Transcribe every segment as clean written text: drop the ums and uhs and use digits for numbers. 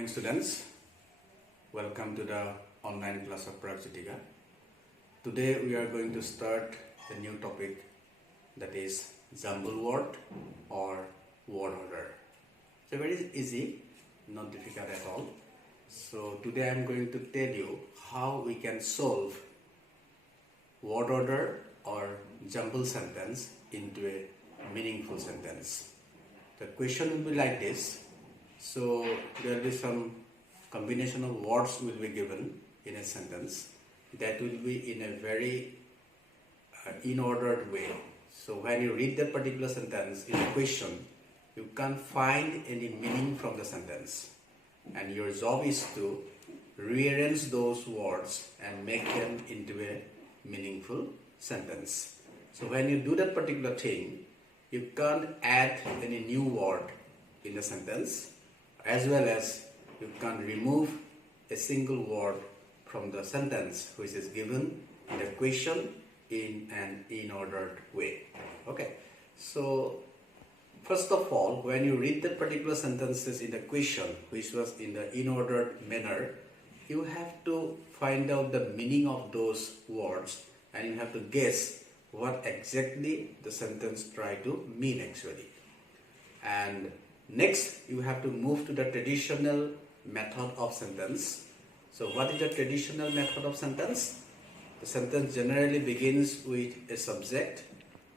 morning, students. Welcome to the online class of Pragjitika. Today we are going to start a new topic, that is jumble word or word order. So very easy, not difficult at all. So today I am going to tell you how we can solve word order or jumble sentence into a meaningful sentence. The question will be like this. So there will be some combination of words will be given in a sentence that will be in a very in-ordered way. So when you read that particular sentence in a question, you can't find any meaning from the sentence, and your job is to rearrange those words and make them into a meaningful sentence. So when you do that particular thing, you can't add any new word in the sentence, as well as you can remove a single word from the sentence which is given in the question in an in-ordered way. Okay, so first of all, when you read the particular sentences in the question which was in the in-ordered manner, you have to find out the meaning of those words and you have to guess what exactly the sentence try to mean actually. And next, you have to move to the traditional method of sentence. So what is the traditional method of sentence? The sentence generally begins with a subject,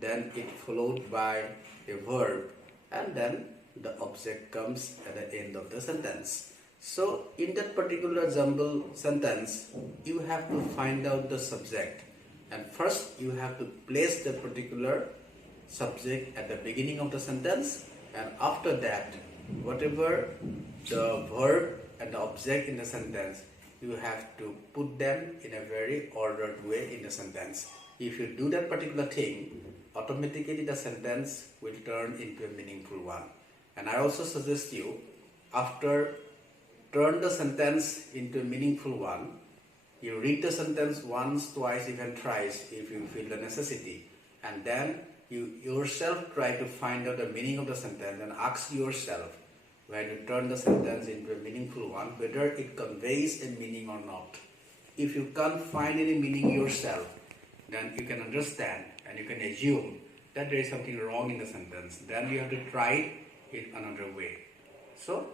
then it followed by a verb, and then the object comes at the end of the sentence. So in that particular jumble sentence, you have to find out the subject, and first you have to place the particular subject at the beginning of the sentence, and after that, whatever the verb and the object in the sentence, you have to put them in a very ordered way in the sentence. If you do that particular thing, automatically the sentence will turn into a meaningful one. And I also suggest you, after turn the sentence into a meaningful one, you read the sentence once, twice, even thrice if you feel the necessity, and then you yourself try to find out the meaning of the sentence and ask yourself, when you turn the sentence into a meaningful one, whether it conveys a meaning or not. If you can't find any meaning yourself, then you can understand and you can assume that there is something wrong in the sentence. Then you have to try it another way. So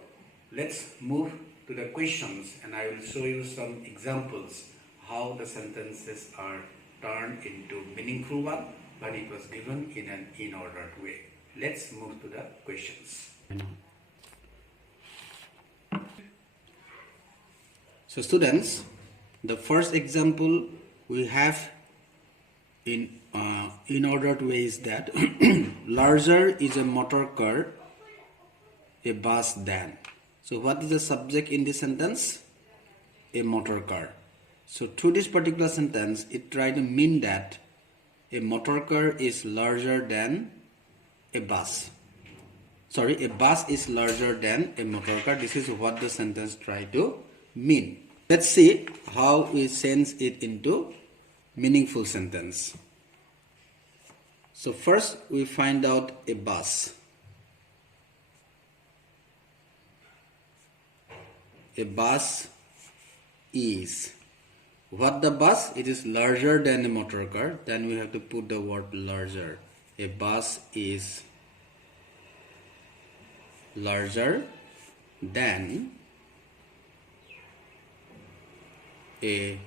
let's move to the questions, and I will show you some examples how the sentences are turned into meaningful one when it was given in an in-ordered way. Let's move to the questions. So students, the first example we have in ordered way is that larger is a motor car, a bus than. So what is the subject in this sentence? A motor car. So through this particular sentence, it tries to mean that a motor car is larger than a bus. Sorry, a bus is larger than a motor car. This is what the sentence tries to mean. Let's see how we sense it into meaningful sentence. So first we find out a bus. A bus is. What the bus? It is larger than a motor car. Then we have to put the word larger. A bus is larger than a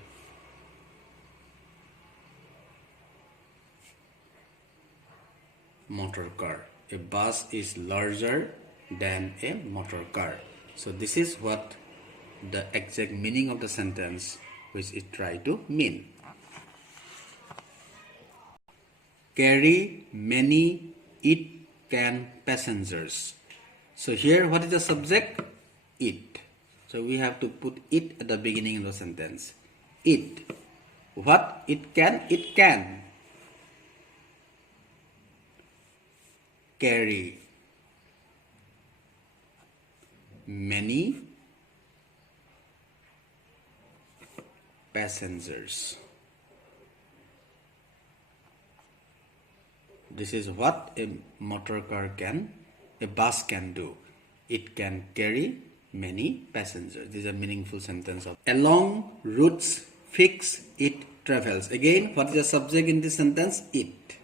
motor car. A bus is larger than a motor car. So this is what the exact meaning of the sentence which it try to mean. Carry many it can passengers. So here what is the subject? It. So we have to put it at the beginning of the sentence. It. What it can? It can carry many passengers. This is what a motor car can, a bus can do. It can carry many passengers. These are meaningful sentences. Along routes fixed it travels. Again, what is the subject in this sentence? It.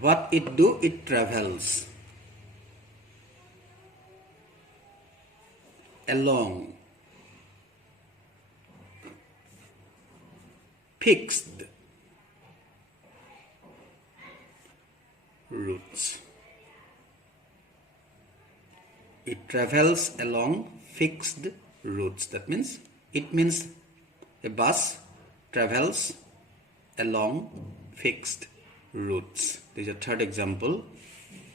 What it do? It travels. Along fixed routes. It travels along fixed routes. That means, it means a bus travels along fixed routes. This is a third example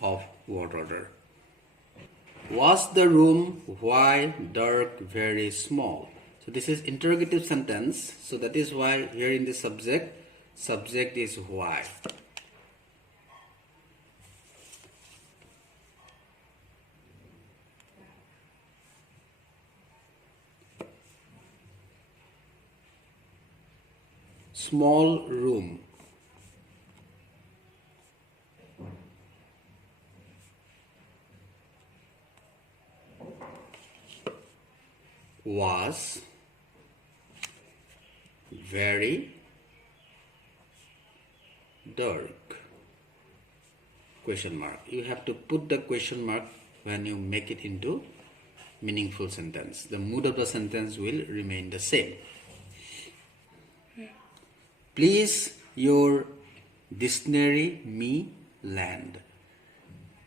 of word order. Was the room wide, dark, very small? So this is interrogative sentence. So that is why here in the subject is why. Small room. Was very dark. Question mark. You have to put the question mark when you make it into meaningful sentence. The mood of the sentence will remain the same. Please your dictionary me land.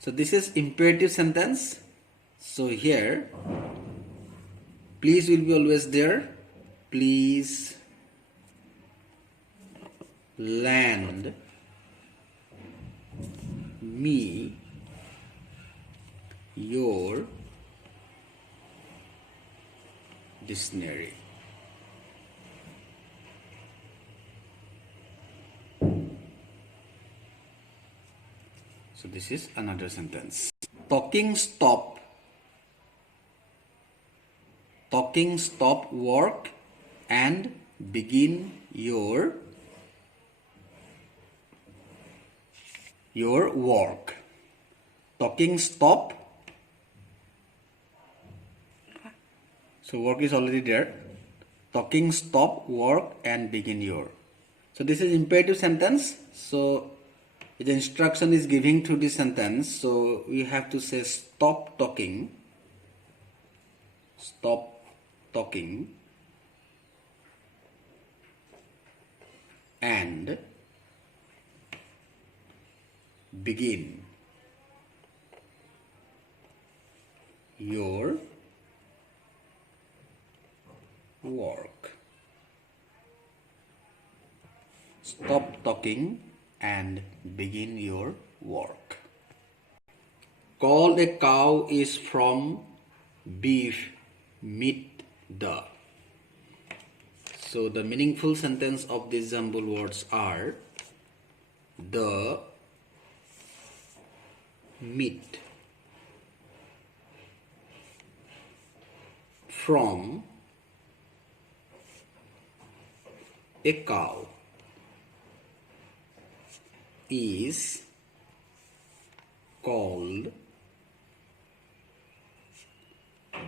So this is imperative sentence. So here please will be always there. Please lend me your dictionary. So this is another sentence. Talking stop work and begin your work. Talking stop. So work is already there. Talking stop work and begin your. So this is imperative sentence. So the instruction is giving through this sentence. So we have to say stop talking. Stop talking and begin your work. Stop talking and begin your work. Call a cow is from beef meet the. So the meaningful sentence of these jumble words are the meat from a cow is called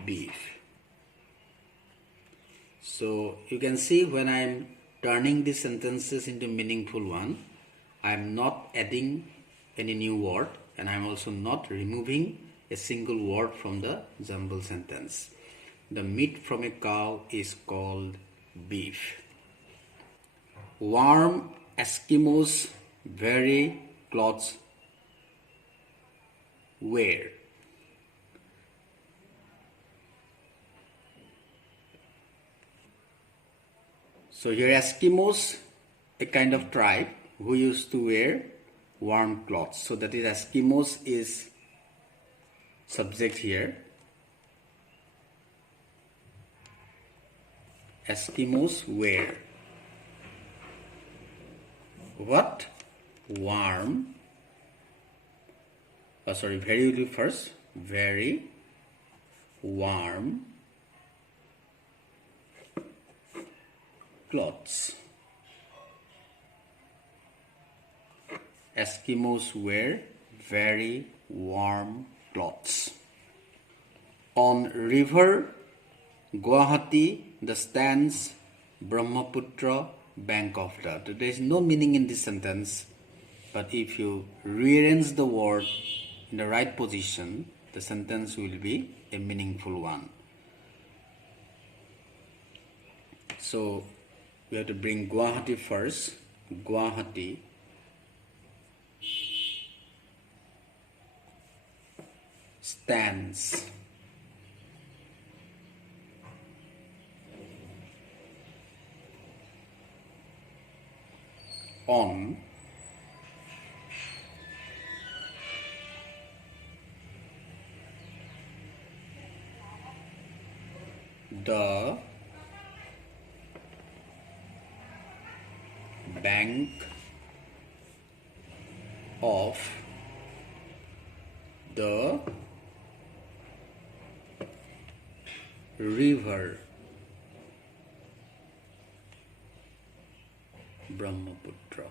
beef. So you can see when I am turning these sentences into meaningful one, I am not adding any new word and I am also not removing a single word from the jumble sentence. The meat from a cow is called beef. Warm Eskimos very clothes wear. So here Eskimos, a kind of tribe who used to wear warm clothes. So that is Eskimos is subject here. Eskimos wear what? Warm. Very will be first. Very warm clothes. Eskimos wear very warm clothes. On river Guwahati, the stands Brahmaputra bank of the. There is no meaning in this sentence, but if you rearrange the word in the right position, the sentence will be a meaningful one. So we have to bring Guwahati first. Guwahati stands on the bank of the river Brahmaputra.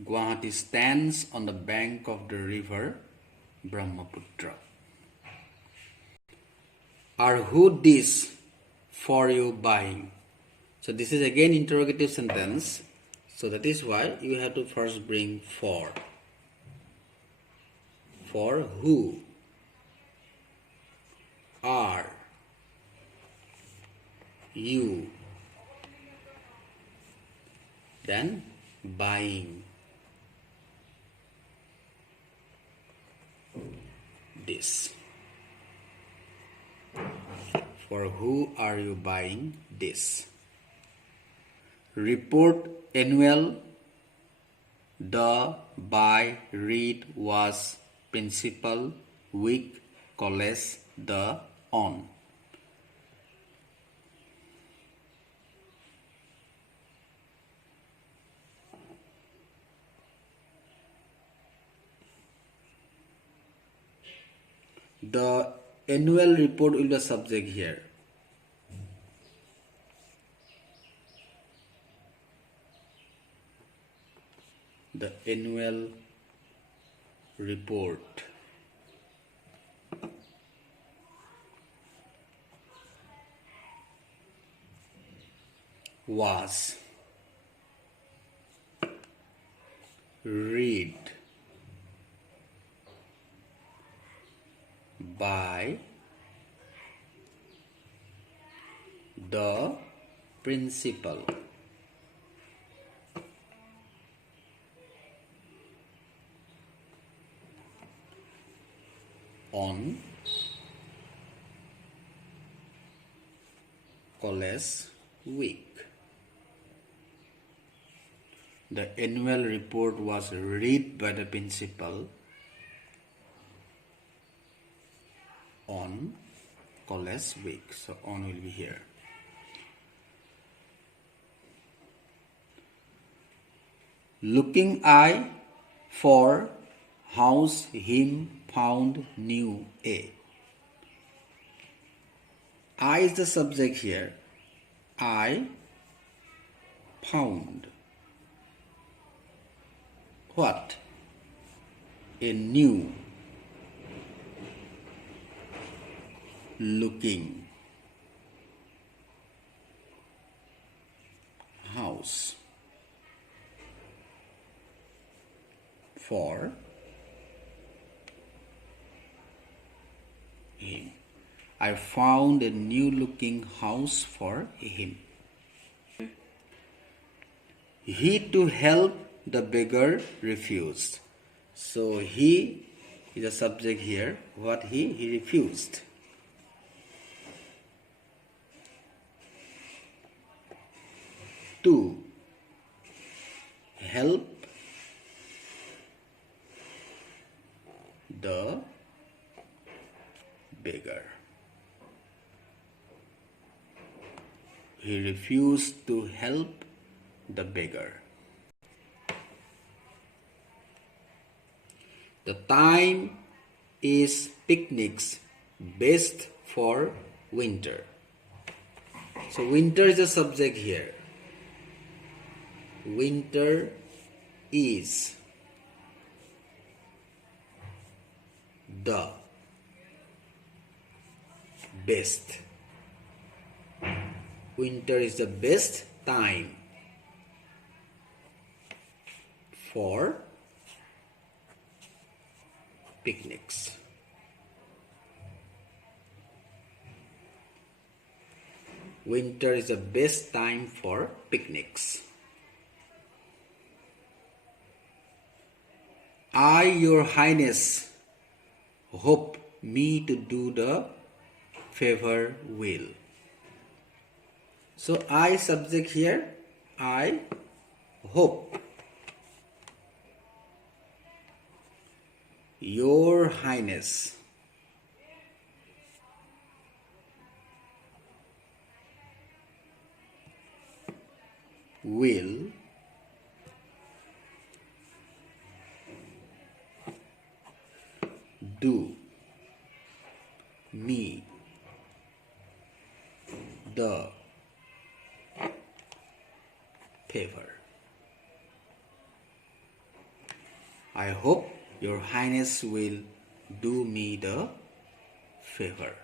Guwahati stands on the bank of the river Brahmaputra. Are who this for you buying? So this is again interrogative sentence. So that is why you have to first bring for. For who are you then buying this? For who are you buying this? Report annual, the, by, read, was, principal, week, college, the, on. The annual report will be the subject here. The annual report was read by the principal on college week. The annual report was read by the principal on college week. So on will be here. Looking I for house him found new a. I is the subject here. I found what? A new looking house for him. I found a new looking house for him. He to help the beggar refused. So he is a subject here. What he refused. To help the beggar. He refused to help the beggar. The time is picnics best for winter. So winter is the subject here. Winter is the best. Winter is the best time for picnics. Winter is the best time for picnics. I, Your Highness, hope me to do the favor will. So I subject here, I hope Your Highness will do me the favor. I hope Your Highness will do me the favor.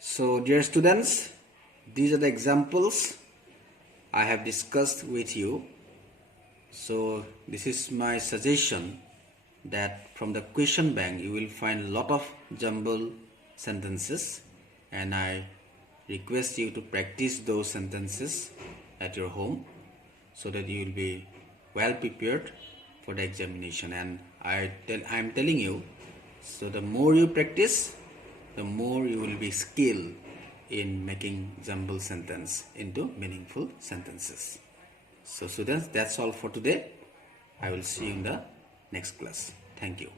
So, dear students, these are the examples I have discussed with you. So, this is my suggestion that from the question bank you will find a lot of jumble sentences, and I request you to practice those sentences at your home so that you will be well prepared for the examination. And I am telling you, so the more you practice, the more you will be skilled in making jumble sentence into meaningful sentences. So students, that's all for today. I will see you in the next class. Thank you.